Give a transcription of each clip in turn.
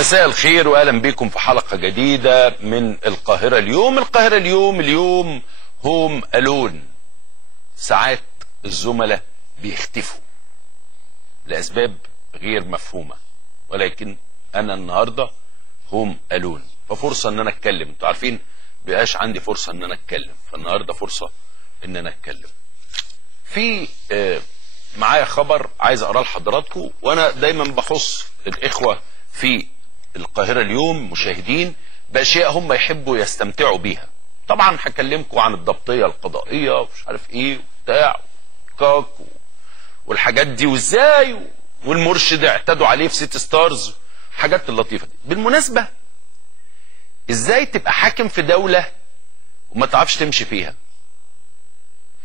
مساء الخير واهلا بكم في حلقة جديدة من القاهرة اليوم. القاهرة اليوم هوم ألون. ساعات الزملاء بيختفوا لأسباب غير مفهومة، ولكن أنا النهاردة هوم ألون، ففرصة إن أنا أتكلم. أنتوا عارفين بقاش عندي فرصة إن أنا أتكلم، فالنهاردة فرصة إن أنا أتكلم. في معايا خبر عايز أقرأه لحضراتكم، وأنا دايما بخص الإخوة في القاهرة اليوم مشاهدين بأشياء هم يحبوا يستمتعوا بيها. طبعا هكلمكم عن الضبطية القضائية ومش عارف ايه وبتاع كاك والحاجات دي وازاي، والمرشد اعتدوا عليه في سيتي ستارز، حاجات اللطيفة دي. بالمناسبة ازاي تبقى حاكم في دولة وما تعرفش تمشي فيها؟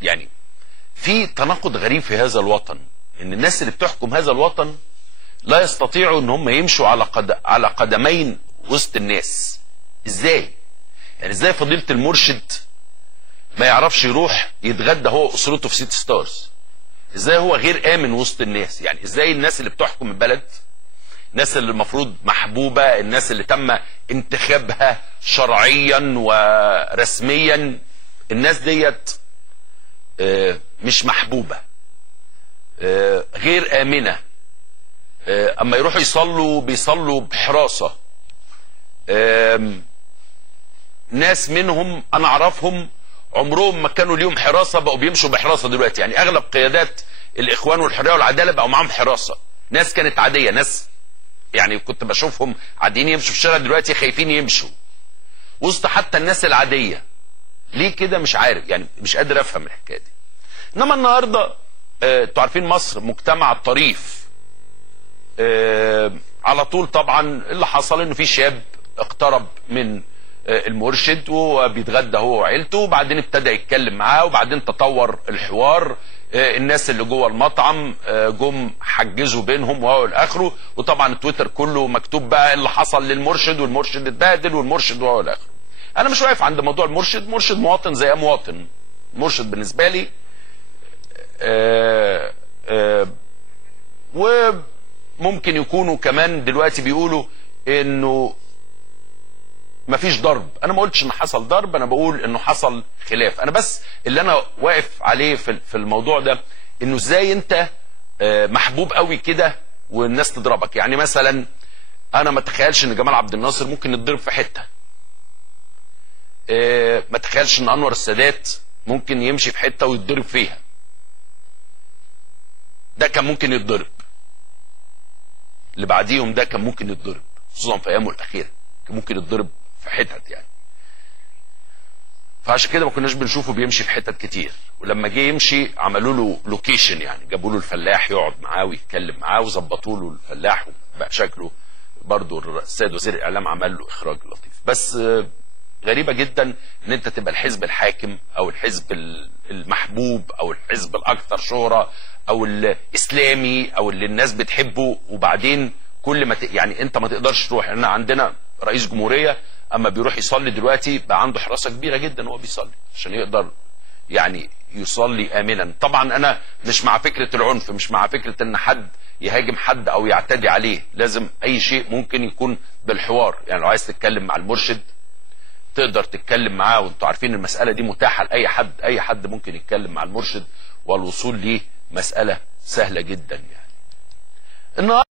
يعني في تناقض غريب في هذا الوطن، ان الناس اللي بتحكم هذا الوطن لا يستطيعوا ان هم يمشوا على قدمين وسط الناس. ازاي؟ يعني ازاي فضيلة المرشد ما يعرفش يروح يتغدى هو واسرته في سيتي ستارز؟ ازاي هو غير امن وسط الناس؟ يعني ازاي الناس اللي بتحكم البلد، الناس اللي المفروض محبوبة، الناس اللي تم انتخابها شرعيا ورسميا، الناس ديت مش محبوبة، غير امنة، اما يروحوا يصلوا بيصلوا بحراسة. ناس منهم انا اعرفهم عمرهم ما كانوا ليهم حراسة بقوا بيمشوا بحراسة دلوقتي. يعني اغلب قيادات الاخوان والحرية والعدالة بقوا معاهم حراسة. ناس كانت عادية، ناس يعني كنت بشوفهم عاديين يمشوا في الشارع، دلوقتي خايفين يمشوا وسط حتى الناس العادية. ليه كده؟ مش عارف، يعني مش قادر افهم الحكاية دي. انما النهاردة انتوا عارفين مصر مجتمع طريف. على طول طبعا اللي حصل انه في شاب اقترب من المرشد وهو بيتغدى هو وعيلته، وبعدين ابتدى يتكلم معاه، وبعدين تطور الحوار. الناس اللي جوه المطعم جم حجزوا بينهم وهو الاخره، وطبعا التويتر كله مكتوب بقى اللي حصل للمرشد، والمرشد اتبهدل، والمرشد وهو الاخره. انا مش واقف عند موضوع المرشد، مرشد مواطن زي مواطن. المرشد بالنسبه لي وممكن يكونوا كمان دلوقتي بيقولوا انه مفيش ضرب. انا ما قلتش ان حصل ضرب، انا بقول انه حصل خلاف. انا بس اللي انا واقف عليه في الموضوع ده انه ازاي انت محبوب قوي كده والناس تضربك. يعني مثلا انا ما اتخيلش ان جمال عبد الناصر ممكن يتضرب في حته، ما اتخيلش ان انور السادات ممكن يمشي في حته ويتضرب فيها. ده كان ممكن يتضرب، اللي بعديهم ده كان ممكن يتضرب، خصوصا في ايامه الاخيره كان ممكن يتضرب في حتت يعني. فعشان كده ما كناش بنشوفه بيمشي في حتت كتير. ولما جه يمشي عملوا له لوكيشن، يعني جابوا له الفلاح يقعد معاه ويتكلم معاه وظبطوا له الفلاح وبقى شكله برضه. السيد وزير الاعلام عمل له اخراج لطيف. بس غريبه جدا ان انت تبقى الحزب الحاكم او الحزب المحبوب او الحزب الاكثر شهره او الاسلامي او اللي الناس بتحبه، وبعدين كل ما يعني انت ما تقدرش تروح. احنا عندنا رئيس جمهوريه اما بيروح يصلي دلوقتي بقى عنده حراسه كبيره جدا وهو بيصلي عشان يقدر يعني يصلي امنا. طبعا انا مش مع فكره العنف، مش مع فكره ان حد يهاجم حد او يعتدي عليه. لازم اي شيء ممكن يكون بالحوار. يعني لو عايز تتكلم مع المرشد تقدر تتكلم معاه، وانتوا عارفين المساله دي متاحه لاي حد. اي حد ممكن يتكلم مع المرشد والوصول ليه مساله سهله جدا يعني.